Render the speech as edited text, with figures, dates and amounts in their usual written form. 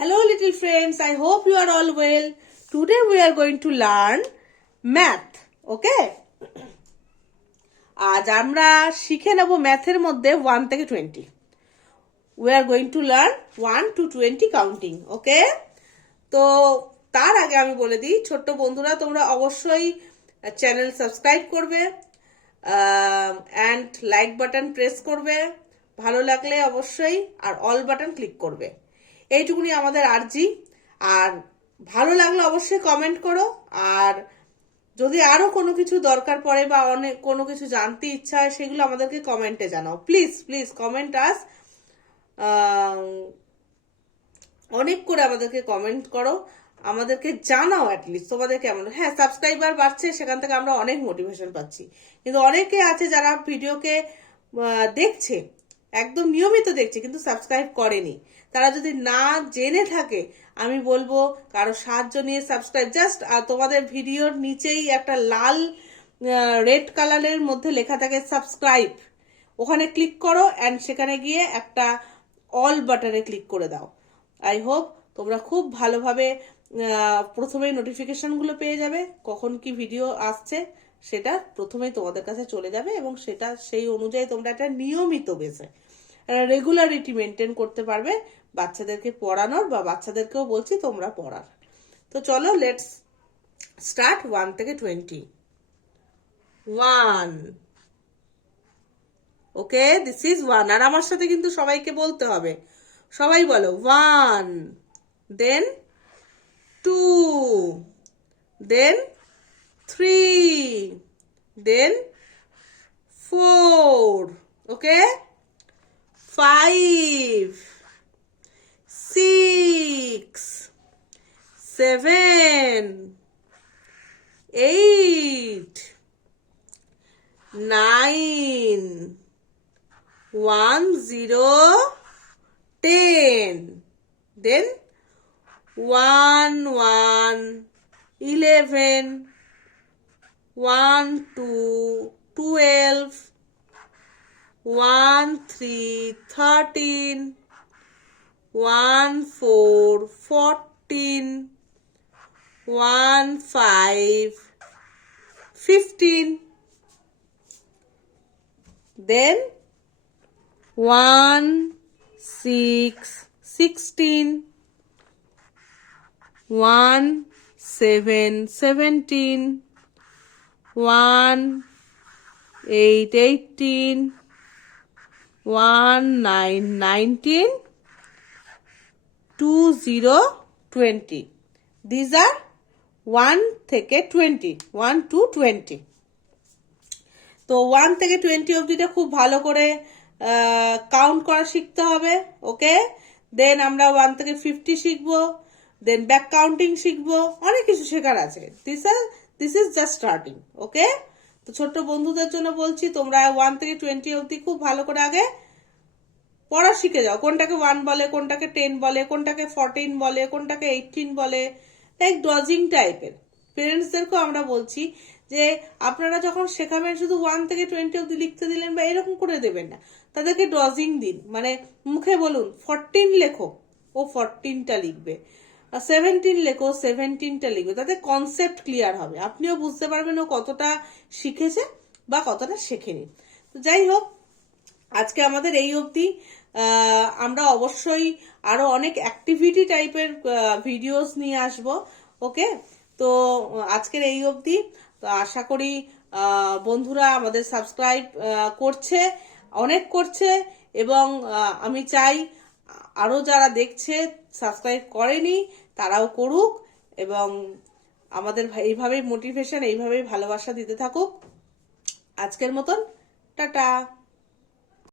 Hello little friends, I hope you are all well. Today we are going to learn math, okay? আজ আমরা শিখে নেব ম্যাথের মধ্যে 1 থেকে 20. We are going to learn 1 to 20 counting, okay? তো তার আগে আমি বলে দিই ছোট্ট বন্ধুরা তোমরা অবশ্যই চ্যানেল সাবস্ক্রাইব করবে অ্যান্ড লাইক বাটন প্রেস করবে, ভালো লাগলে অবশ্যই আর অল বাটন ক্লিক করবে। এইটুকুনি আমাদের আর্জি। আর ভালো লাগলে অবশ্যই কমেন্ট করো, আর যদি আরো কোনো কিছু দরকার পড়ে বা অনেক কোনো কিছু জানতে ইচ্ছা হয় সেগুলো আমাদেরকে কমেন্টে জানাও। প্লিজ প্লিজ কমেন্ট আস, অনেক করে আমাদেরকে কমেন্ট করো, আমাদেরকে জানাও অ্যাটলিস্ট তোমাদের কেমন। হ্যাঁ, সাবস্ক্রাইবার বাড়ছে, সেখান থেকে আমরা অনেক মোটিভেশন পাচ্ছি, কিন্তু অনেকে আছে যারা ভিডিওকে দেখছে, একদম নিয়মিত দেখছে কিন্তু সাবস্ক্রাইব করেনি। তারা যদি না জেনে থাকে আমি বলবো কারো সাহায্য নিয়ে সাবস্ক্রাইব, জাস্ট তোমাদের ভিডিওর নিচেই একটা লাল রেড কালারের মধ্যে লেখা থাকে সাবস্ক্রাইব, ওখানে ক্লিক করো অ্যান্ড সেখানে গিয়ে একটা অল বাটনে ক্লিক করে দাও। আই হোপ তোমরা খুব ভালোভাবে প্রথমেই নোটিফিকেশনগুলো পেয়ে যাবে, কখন কি ভিডিও আসছে সেটা প্রথমেই তোমাদের কাছে চলে যাবে, এবং সেটা সেই অনুযায়ী তোমরা একটা নিয়মিত বেসে রেগুলারিটি মেনটেন করতে পারবে বাচ্চাদেরকে পড়ানোর, বা বাচ্চাদেরকেও বলছি তোমরা পড়ার। তো চলো লেটস স্টার্ট 1 থেকে 20। 1, ওকে, দিস ইজ 1। আর আমার সাথে কিন্তু সবাইকে বলতে হবে, সবাই বলো 1, দেন 2, দেন 3, দেন 4, ওকে, 5, 6, 7, 8, 9, 1, 0, 10, then 1, 1, 11, 1, 2, 12, 1, 3, 13, 1, 4, 14, 1, 5, 15, then 1, 6, 16, 1, 7, 17, 1, 8, 18, 1, 9, 19, 2, 0, 20. These are 1 থেকে 20, 1 to 20. তো 1 থেকে 20 অবধিটা খুব ভালো করে কাউন্ট করা শিখতে হবে, ওকে। দেন আমরা 1 থেকে 50 শিখবো, দেন ব্যাক কাউন্টিং শিখবো, অনেক কিছু শেখার আছে। দিস ইজ জাস্ট স্টার্টিং, ওকে। তো ছোট্ট বন্ধুদের জন্য বলছি তোমরা 1 থেকে 20 অবধি খুব ভালো করে আগে পড়া শিখে যাও, কোনটাকে 1 বলে, কোনটাকে 10 বলে, কোনটাকে 14 বলে, কোনটাকে 18 বলে, লাইক ডজিং টাইপের। পেরেন্টসদেরকেও আমরা বলছি যে আপনারা যখন শেখাবেন শুধু 1 থেকে 20 অবধি লিখতে দিলেন বা এরকম করে দেবেন না, তাদেরকে ডজিং দিন, মানে মুখে বলুন 14 লেখো, ও 14টা লিখবে, 17 লেখো, 17টা লিখবে, তাতে কনসেপ্ট ক্লিয়ার হবে, আপনিও বুঝতে পারবেন ও কতটা শিখেছে বা কতটা শেখেনি। তো যাই হোক, আজকে আমাদের এই অবধি। আমরা অবশ্যই আরো অনেক অ্যাক্টিভিটি টাইপের ভিডিওস নিয়ে আসব, ওকে। তো আজকের এই অবধি। তো আশা করি বন্ধুরা আমাদের সাবস্ক্রাইব করছে, অনেক করছে, এবং আমি চাই আরো যারা দেখছে সাবস্ক্রাইব করেনি তারাও করুক, এবং আমাদের এইভাবেই মোটিভেশন, এইভাবেই ভালোবাসা দিতে থাকুক। আজকের মতন টাটা।